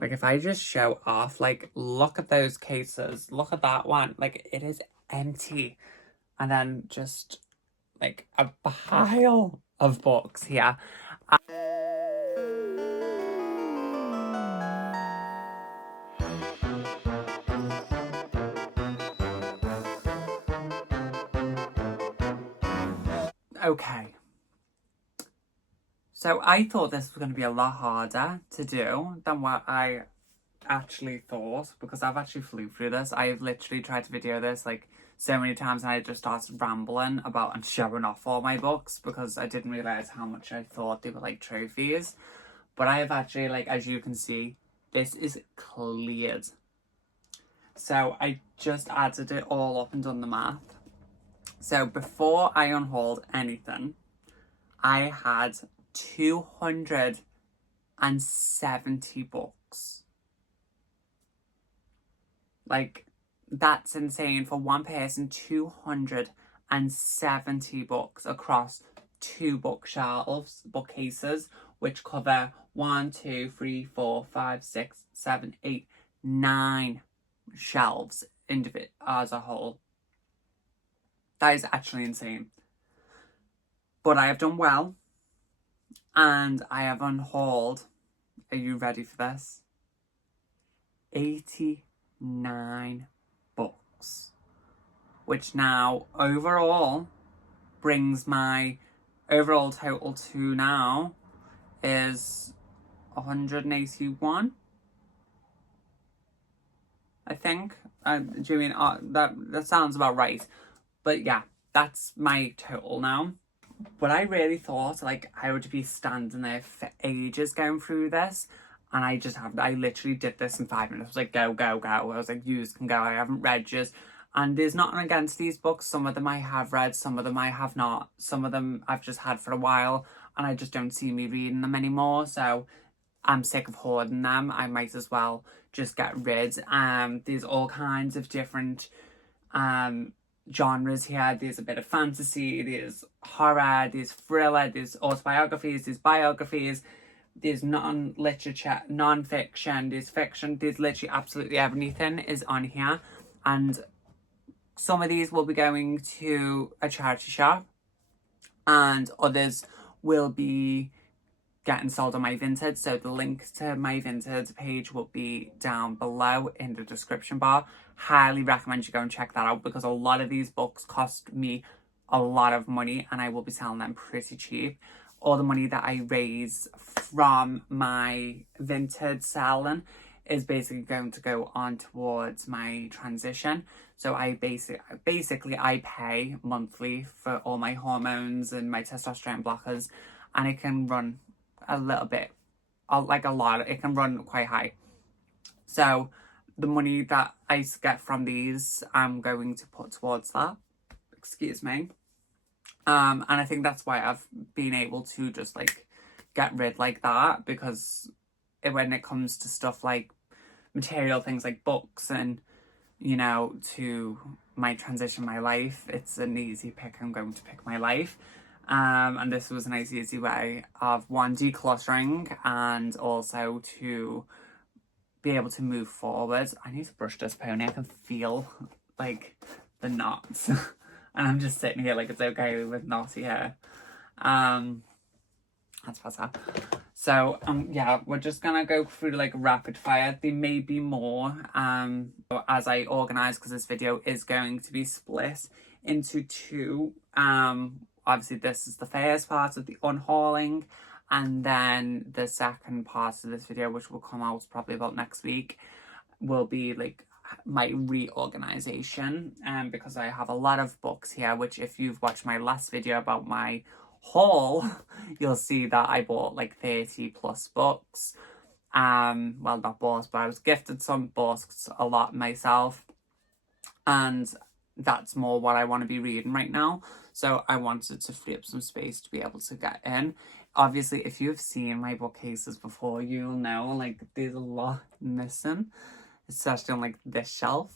Like, if I just show off, like, look at those cases. Look at that one. Like, it is empty. And then just, like, a pile of books here. Okay. So I thought this was going to be a lot harder to do than what I actually thought, because I've actually flew through this. I've literally tried to video this like so many times, and I just started rambling about and showing off all my books because I didn't realise how much I thought they were like trophies. But I have actually, like, as you can see, this is cleared. So I just added it all up and done the math. So before I unhauled anything, I had 270 books. Like, that's insane for one person. 270 books across 2 bookcases, which cover 1, 2, 3, 4, 5, 6, 7, 8, 9 shelves as a whole. That is actually insane. But I have done well, and I have unhauled, are you ready for this? 89 books, which now overall brings my overall total to now is 181, I think. Do you mean that sounds about right? But yeah, that's my total now. But I really thought, like, I would be standing there for ages going through this, and I literally did this in 5 minutes. I was like, go, go, go. I was like, yous can go. I haven't read yous. And there's nothing against these books. Some of them I have read, some of them I have not. Some of them I've just had for a while, and I just don't see me reading them anymore. So I'm sick of hoarding them. I might as well just get rid. There's all kinds of different genres here. There's a bit of fantasy, there's horror, there's thriller, there's autobiographies, there's biographies, there's non-literature, non-fiction, there's fiction, there's literally absolutely everything is on here. And some of these will be going to a charity shop, and others will be getting sold on my Vinted. So the link to my Vinted page will be down below in the description bar. Highly recommend you go and check that out, because a lot of these books cost me a lot of money, and I will be selling them pretty cheap. All the money that I raise from my Vinted selling is basically going to go on towards my transition. So I basically I pay monthly for all my hormones and my testosterone blockers, and it can run a little bit, like a lot. It can run quite high. So the money that I get from these, I'm going to put towards that. Excuse me. And I think that's why I've been able to just like get rid like that, because when it comes to stuff like material things like books and, you know, to my transition, my life, it's an easy pick. I'm going to pick my life. And this was a nice easy way of, one, decluttering, and also to be able to move forward. I need to brush this pony. I can feel like the knots. And I'm just sitting here like it's okay with knotty hair. That's better. So yeah, we're just gonna go through like rapid fire. There may be more as I organize, because this video is going to be split into 2. Obviously this is the first part of the unhauling, and then the second part of this video, which will come out probably about next week, will be like my reorganization, because I have a lot of books here, which if you've watched my last video about my haul, you'll see that I bought like 30 plus books. Well, not bought, but I was gifted some books, a lot myself, and that's more what I want to be reading right now. So I wanted to free up some space to be able to get in. Obviously, if you've seen my bookcases before, you'll know like there's a lot missing, especially on like this shelf.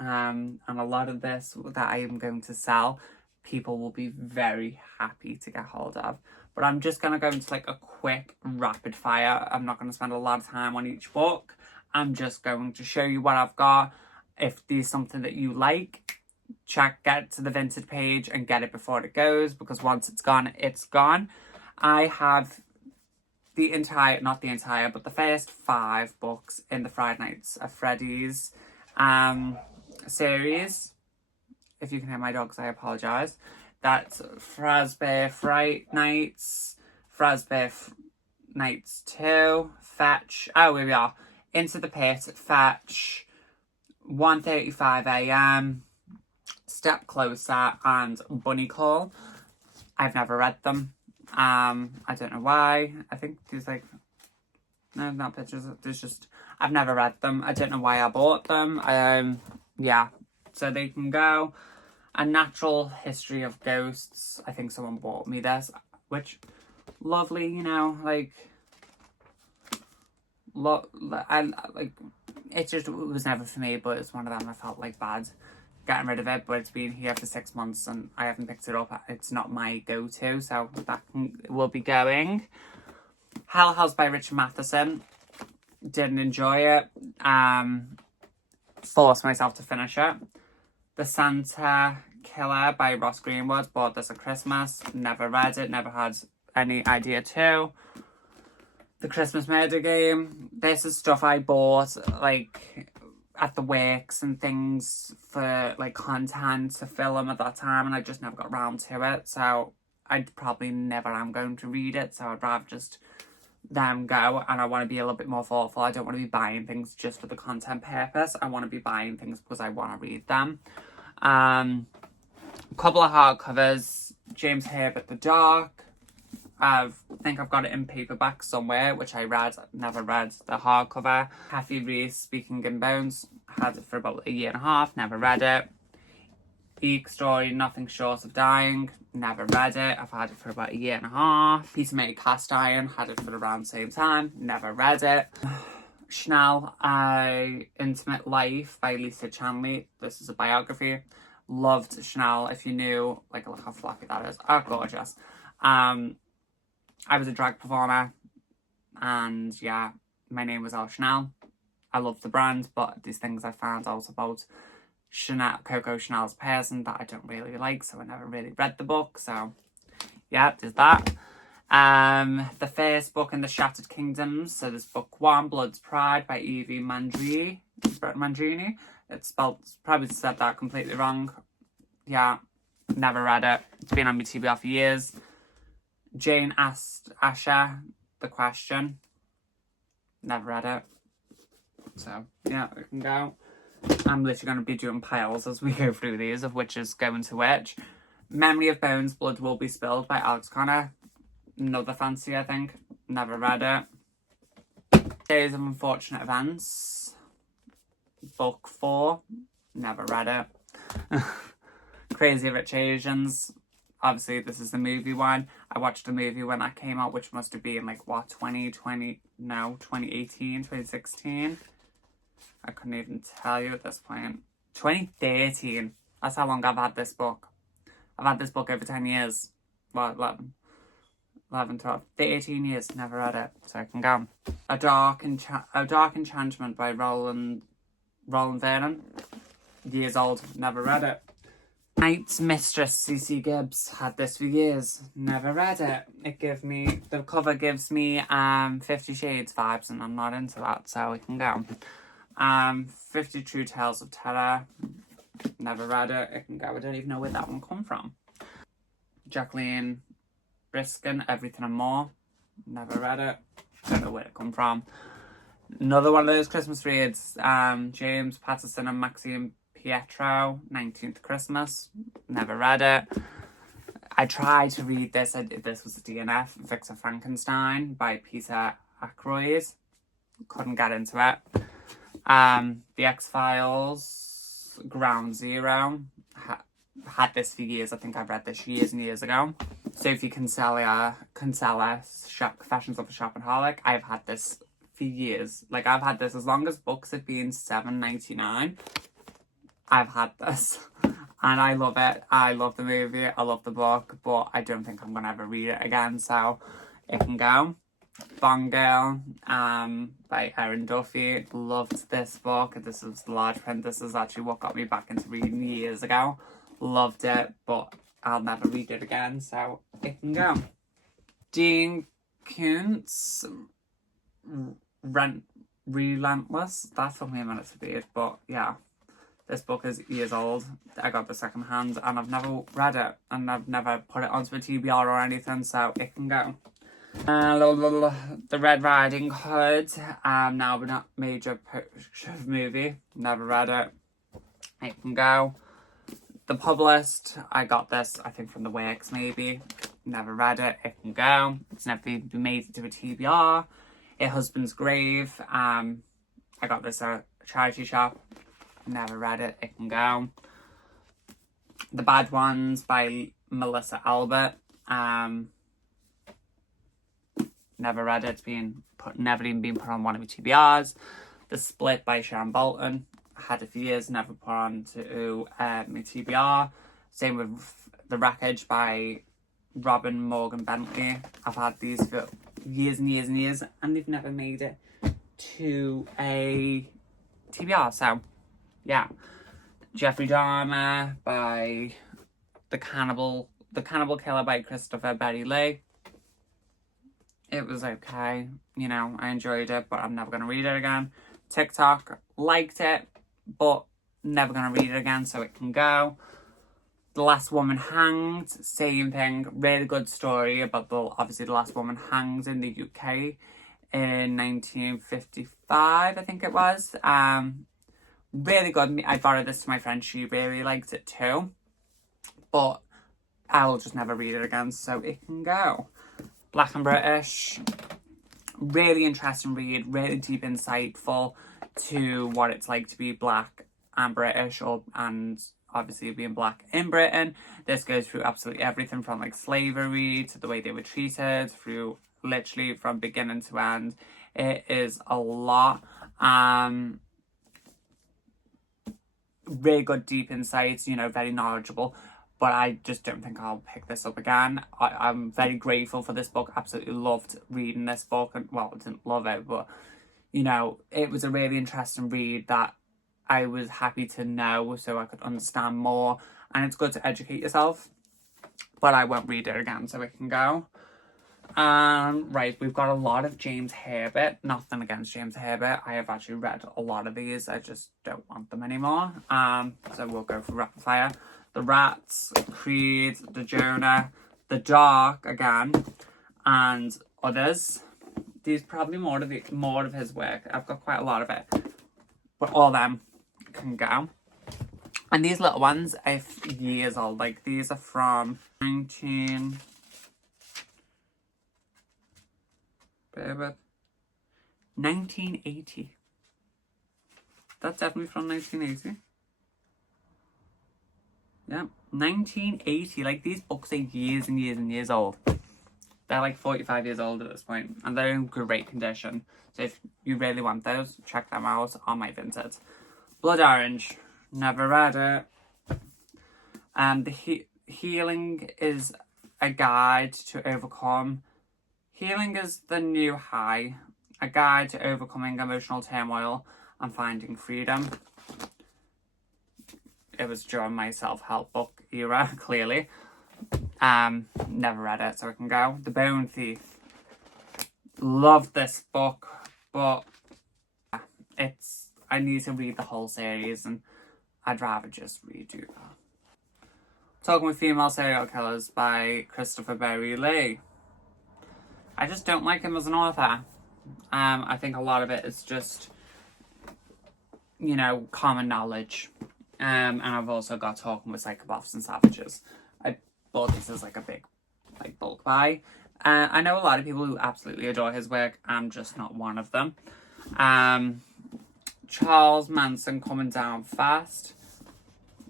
And a lot of this that I am going to sell, people will be very happy to get hold of. But I'm just going to go into like a quick rapid fire. I'm not going to spend a lot of time on each book. I'm just going to show you what I've got. If there's something that you like, get to the Vinted page and get it before it goes, because once it's gone, it's gone. I have the entire, not the entire, but the first 5 books in the Friday Nights at Freddy's series. If you can hear my dogs, I apologise. That's Fazbear Fright Nights, Fazbear Nights 2, Fetch, oh here we are, Into the Pit, Fetch, 1:35 a.m, Step Closer, and Bunny Call. I've never read them. I don't know why. I think there's like, no, not pictures, there's just, I've never read them. I don't know why I bought them. Yeah, so they can go. A Natural History of Ghosts. I think someone bought me this, which, lovely, you know, like, it just was never for me, but it's one of them I felt like bad getting rid of it, but it's been here for 6 months and I haven't picked it up. It's not my go-to, so that will be going. Hell House by Richard Matheson. Didn't enjoy it. Forced myself to finish it. The Santa Killer by Ross Greenwood. Bought this at Christmas. Never read it. Never had any idea to. The Christmas Murder Game. This is stuff I bought like at the works and things for like content to film at that time, and I just never got around to it. So I probably never am going to read it. So I'd rather just them go, and I want to be a little bit more thoughtful. I don't want to be buying things just for the content purpose. I want to be buying things because I want to read them. Couple of hardcovers. James Herbert The Dark. I think I've got it in paperback somewhere, which I read. Never read the hardcover. Kathy Reese, Speaking in Bones. Had it for about a year and a half. Never read it. Eek Story, Nothing Short of Dying. Never read it. I've had it for about a year and a half. Peacemaker Cast Iron. Had it for around the same time. Never read it. Chanel, Intimate Life by Lisa Chanley. This is a biography. Loved Chanel. If you knew, like, look how fluffy that is. Oh, gorgeous. I was a drag performer, and yeah, my name was Chanel. I love the brand, but these things I found out about Coco Chanel's person that I don't really like, so I never really read the book. So yeah, there's that. The first book in the Shattered Kingdoms. So there's book 1, Blood's Pride by Evie Mandrini. It's spelled, probably said that completely wrong. Yeah, never read it. It's been on my TBR for years. Jane Asher, The Question. Never read it. So, yeah, we can go. I'm literally going to be doing piles as we go through these, of which is going to which. Memory of Bones, Blood Will Be Spilled by Alex Connor. Another fancy, I think. Never read it. Days of Unfortunate Events. Book 4. Never read it. Crazy Rich Asians. Obviously, this is the movie one. I watched the movie when that came out, which must have been like, what, 2018, 2016? I couldn't even tell you at this point. 2013. That's how long I've had this book. I've had this book over 10 years. Well, 11, 12, 18 years. Never read it, so I can go. A Dark Enchantment by Roland Vernon. Years old. Never read it. Knight's Mistress, C.C. Gibbs. Had this for years. Never read it. The cover gives me 50 Shades vibes, and I'm not into that, so we can go. 50 True Tales of Terror. Never read it. It can go. I don't even know where that one come from. Jacqueline Briskin, Everything and More. Never read it. Don't know where it come from. Another one of those Christmas reads. James Patterson and Maxine Pietro, 19th Christmas. Never read it. I tried to read this. This was a DNF. Victor Frankenstein by Peter Ackroyd. Couldn't get into it. The X-Files, Ground Zero. Had this for years. I think I read this years and years ago. Sophie Kinsella, Confessions of a Shopaholic. I've had this for years. Like, I've had this as long as books have been $7.99. I've had this. And I love it. I love the movie. I love the book. But I don't think I'm going to ever read it again. So, it can go. Bond Girl by Erin Duffy. Loved this book. This was the large print. This is actually what got me back into reading years ago. Loved it, but I'll never read it again, so it can go. Dean Koontz, Relentless. That took me a minute to read, but yeah. This book is years old. I got the second hand and I've never read it. And I've never put it onto a TBR or anything, so it can go. The Red Riding Hood, now but not major movie. Never read it. It can go. The Published, I got this, I think from the Works maybe. Never read it. It can go. It's never been made into a TBR. A Husband's Grave, I got this at a charity shop. Never read it. It can go. The Bad Ones by Melissa Albert. Never read it. It's never even been put on one of my TBRs. The Split by Sharon Bolton. I had it for years. Never put on to my TBR. Same with The Wreckage by Robin Morgan Bentley. I've had these for years and years and years, and they've never made it to a TBR. So yeah. Jeffrey Dahmer by The Cannibal Killer by Christopher Berry Lee. It was okay, you know, I enjoyed it, but I'm never going to read it again. TikTok, liked it, but never going to read it again, so it can go. The Last Woman Hanged, same thing, really good story about obviously the last woman hanged in the UK in 1955, I think it was. Really good. I borrowed this to my friend. She really liked it too. But I'll just never read it again, so it can go. Black and British. Really interesting read. Really deep, insightful to what it's like to be black and British, and obviously being black in Britain. This goes through absolutely everything from like slavery to the way they were treated, through literally from beginning to end. It is a lot. Really good, deep insights, you know, very knowledgeable, but I just don't think I'll pick this up again. I'm very grateful for this book. Absolutely loved reading this book, and well, I didn't love it, but you know, it was a really interesting read that I was happy to know so I could understand more, and it's good to educate yourself, but I won't read it again, so it can go. Right, we've got a lot of James Herbert. Nothing against James Herbert. I have actually read a lot of these. I just don't want them anymore. So we'll go for rapid fire. The Rats, Creed, The Jonah, The Dark again, and others. These probably more of his work. I've got quite a lot of it, but all of them can go. And these little ones are years old. Like these are from 1980. That's definitely from 1980. Yeah, 1980. Like, these books are years and years and years old. They're like 45 years old at this point, and they're in great condition. So if you really want those, check them out on my Vinted. Blood Orange. Never read it. The Healing is a Guide to Overcome. Healing is the New High, a guide to overcoming emotional turmoil and finding freedom. It was during my self-help book era, clearly. Never read it, so I can go. The Bone Thief. Loved this book, but I need to read the whole series, and I'd rather just redo that. Talking with Female Serial Killers by Christopher Berry Lee. I just don't like him as an author. I think a lot of it is just, you know, common knowledge. And I've also got Talking with Psychopaths and Savages. I bought this as like a big, like, bulk buy. I know a lot of people who absolutely adore his work. I'm just not one of them. Charles Manson, Coming Down Fast.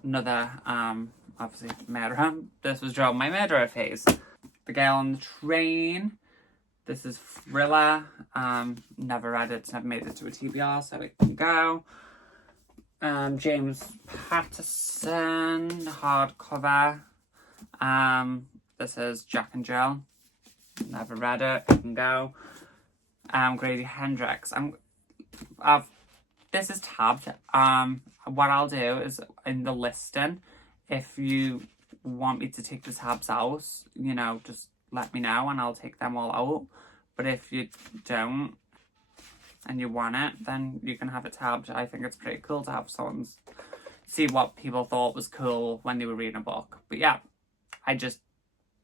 Another, obviously, murderer. This was during my murderer phase. The Girl on the Train. This is thriller. Never read it. It's never made it to a TBR, so it can go. James Patterson, hardcover. This is Jack and Jill. Never read it. It can go. Grady Hendrix. This is tabbed. What I'll do is in the listing, if you want me to take the tabs out, you know, just let me know and I'll take them all out. But if you don't and you want it, then you can have it tabbed. I think it's pretty cool to have someone see what people thought was cool when they were reading a book. But yeah, I just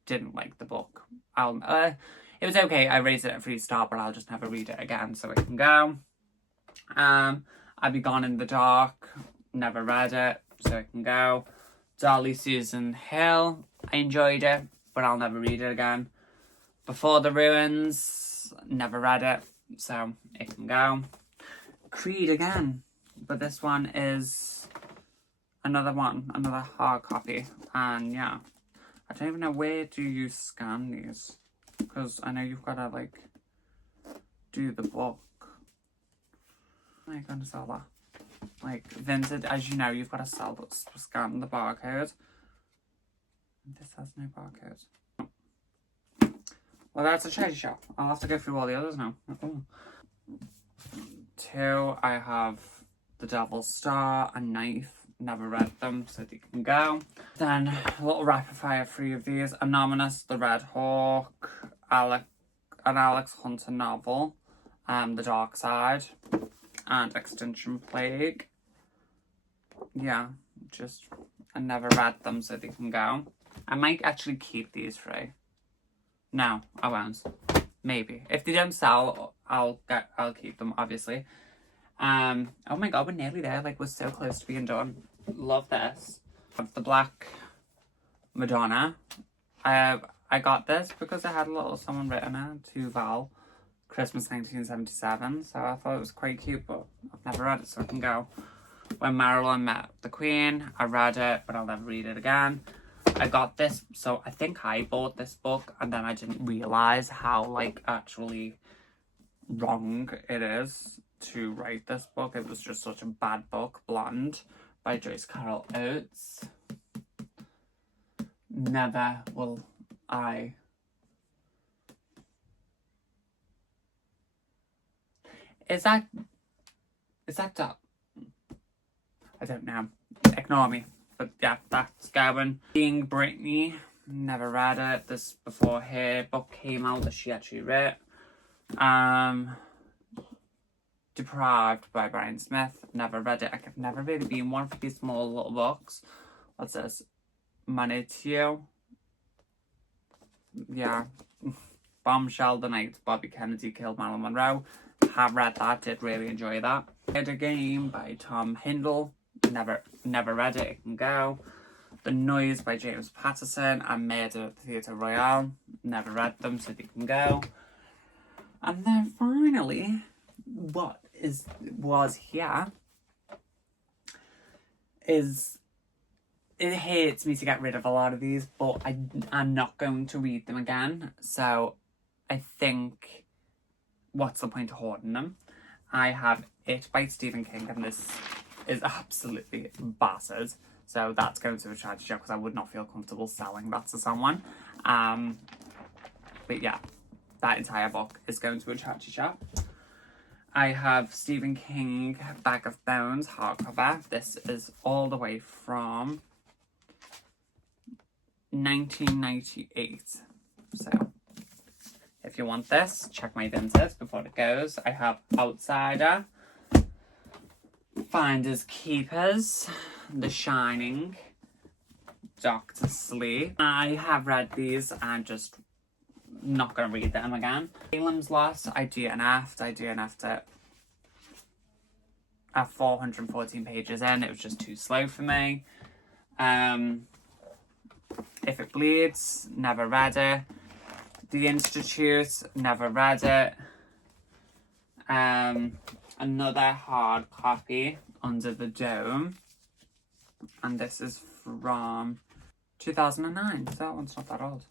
didn't like the book. It was okay. I rated it a 3-star, but I'll just never read it again, so it can go. I'd Be Gone in the Dark. Never read it, so it can go. Dolly Susan Hill. I enjoyed it, but I'll never read it again. Before the Ruins. Never read it, so it can go. Creed again, but this one is another hard copy, and yeah, I don't even know where do you scan these, because I know you've got to like do the book. How are you going to sell that? Like Vinted, as you know, you've got to scan the barcode. This has no barcode. Well, that's a charity shop. I'll have to go through all the others now. Ooh. 2, I have The Devil's Star and Knife. Never read them, so they can go. Then a little rapid fire 3 of these. Anonymous, The Red Hawk, an Alex Hunter novel, The Dark Side, and Extinction Plague. Yeah, I never read them, so they can go. I might actually keep these 3. No, I won't. Maybe. If they don't sell, I'll keep them, obviously. Oh my god, we're nearly there. Like, we're so close to being done. Love this. The Black Madonna. I got this because I had a little someone written it to Val. Christmas 1977. So I thought it was quite cute, but I've never read it, so I can go. When Marilyn Met the Queen. I read it, but I'll never read it again. I got this, so I think I bought this book, and then I didn't realise how, like, actually wrong it is to write this book. It was just such a bad book. Blonde by Joyce Carol Oates. Never will I. Is that that? I don't know. Ignore me. But yeah, that's going. Being Brittany. Never read it. This before her book came out that she actually wrote. Deprived by Brian Smith. Never read it. I've never really been one for these small little books. What's this? Manitio. Yeah. Bombshell, the night Bobby Kennedy killed Marilyn Monroe. Have read that. Did really enjoy that. Murder Game by Tom Hindle. Never read it. It can go. The Noise by James Patterson and Murder at the Theatre Royale. Never read them, so they can go. And then finally, what was here is, it hurts me to get rid of a lot of these, but I'm not going to read them again. So I think, what's the point of hoarding them? I have It by Stephen King, and this is absolutely battered. So that's going to a charity shop because I would not feel comfortable selling that to someone. But yeah, that entire book is going to a charity shop. I have Stephen King, Bag of Bones, hardcover. This is all the way from 1998. So if you want this, check my Vinted before it goes. I have Outsider, Finders Keepers, The Shining, Doctor Sleep. I have read these. I'm just not going to read them again. Salem's Lot, I DNF'd it at 414 pages in. It was just too slow for me. If It Bleeds, never read it. The Institute, never read it. Another hard copy, Under the Dome. And this is from 2009, so that one's not that old.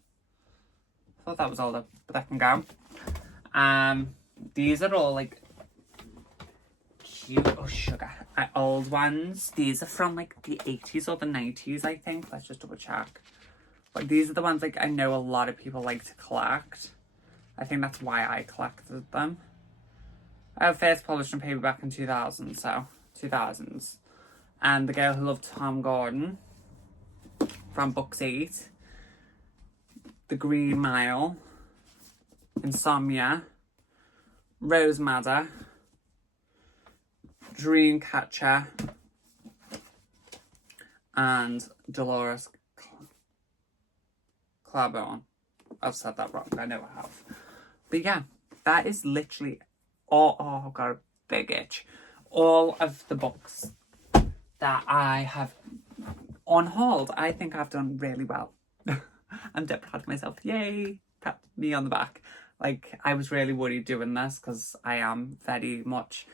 I thought that was older, but that can go. These are all like cute, oh sugar, old ones. These are from like the 80s or the 90s, I think. Let's just double check. But these are the ones like I know a lot of people like to collect. I think that's why I collected them. I first published in paperback in 2000, so 2000s. And The Girl Who Loved Tom Gordon from Books 8. The Green Mile. Insomnia. Rose Madder. Dreamcatcher. And Dolores Claiborne. I've said that wrong, I know I have. But yeah, that is literally all. Oh, I've got a big itch. All of the books that I have unhauled. I think I've done really well. I'm dead proud of myself. Yay! Pat me on the back. Like, I was really worried doing this because I am very much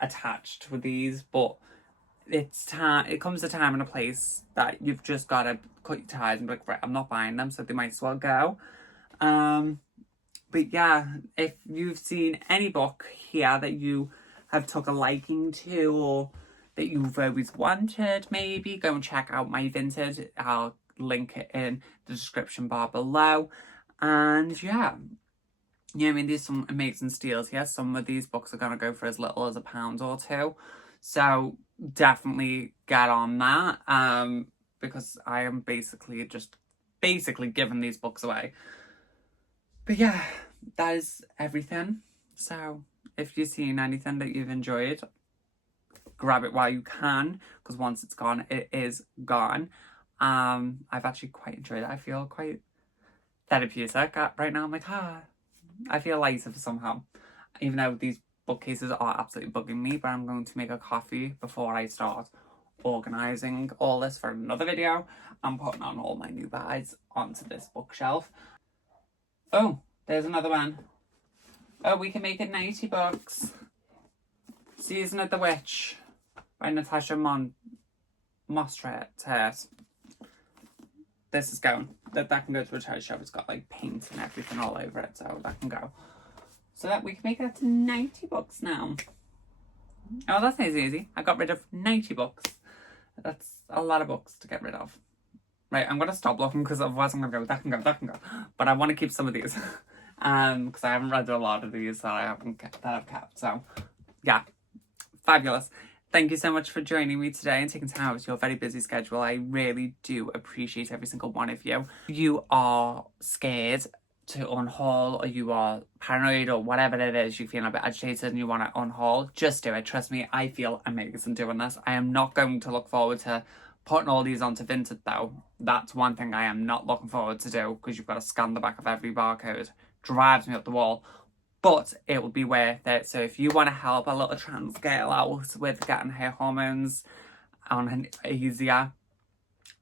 attached with these, but it's time. It comes a time and a place that you've just got to cut your ties and be like, right, I'm not buying them, so they might as well go. But yeah, if you've seen any book here that you have took a liking to, or that you've always wanted, maybe go and check out my Vinted. I'll link it in the description bar below. And yeah, you know, I mean, there's some amazing steals here. Some of these books are going to go for as little as £1 or £2. So definitely get on that, because I am basically giving these books away. But yeah, that is everything. So if you've seen anything that you've enjoyed, grab it while you can, because once it's gone, it is gone. I've actually quite enjoyed it. I feel quite therapeutic right now. I'm like, I feel lighter somehow, even though these bookcases are absolutely bugging me. But I'm going to make a coffee before I start organising all this for another video. I'm putting on all my new buys onto this bookshelf. Oh, there's another one. Oh, we can make it 90 bucks. Season of the Witch by Natasha Mostret. This is going. That can go to a charity shop. It's got like paint and everything all over it, so that can go. So that we can make that to 90 bucks now. Oh, that's nice and easy. I got rid of 90 bucks. That's a lot of books to get rid of. Right, I'm going to stop looking because otherwise I'm going to go, that can go. But I want to keep some of these. Because I haven't read a lot of these that I've kept. So, yeah. Fabulous. Thank you so much for joining me today and taking time out of your very busy schedule. I really do appreciate every single one of you. You are scared to unhaul, or you are paranoid, or whatever it is, you feel a bit agitated and you want to unhaul, just do it. Trust me, I feel amazing doing this. I am not going to look forward to putting all these onto Vinted though. That's one thing I am not looking forward to do, because you've got to scan the back of every barcode. Drives me up the wall. But it will be worth it. So if you want to help a little trans girl out with getting her hormones on easier,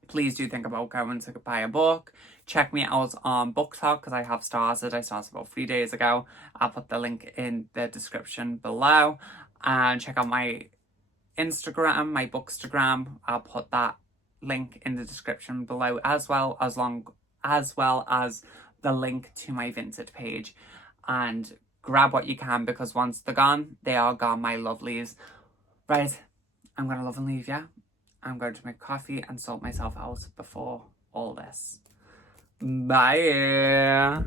please do think about going to buy a book. Check me out on BOOKCLUB, because I have started. I started about 3 days ago. I'll put the link in the description below. And check out my Instagram, my Bookstagram. I'll put that link in the description below, as well as the link to my Vinted page. And grab what you can, because once they're gone, they are gone, my lovelies. Right, I'm going to love and leave you. I'm going to make coffee and sort myself out before all this. Bye.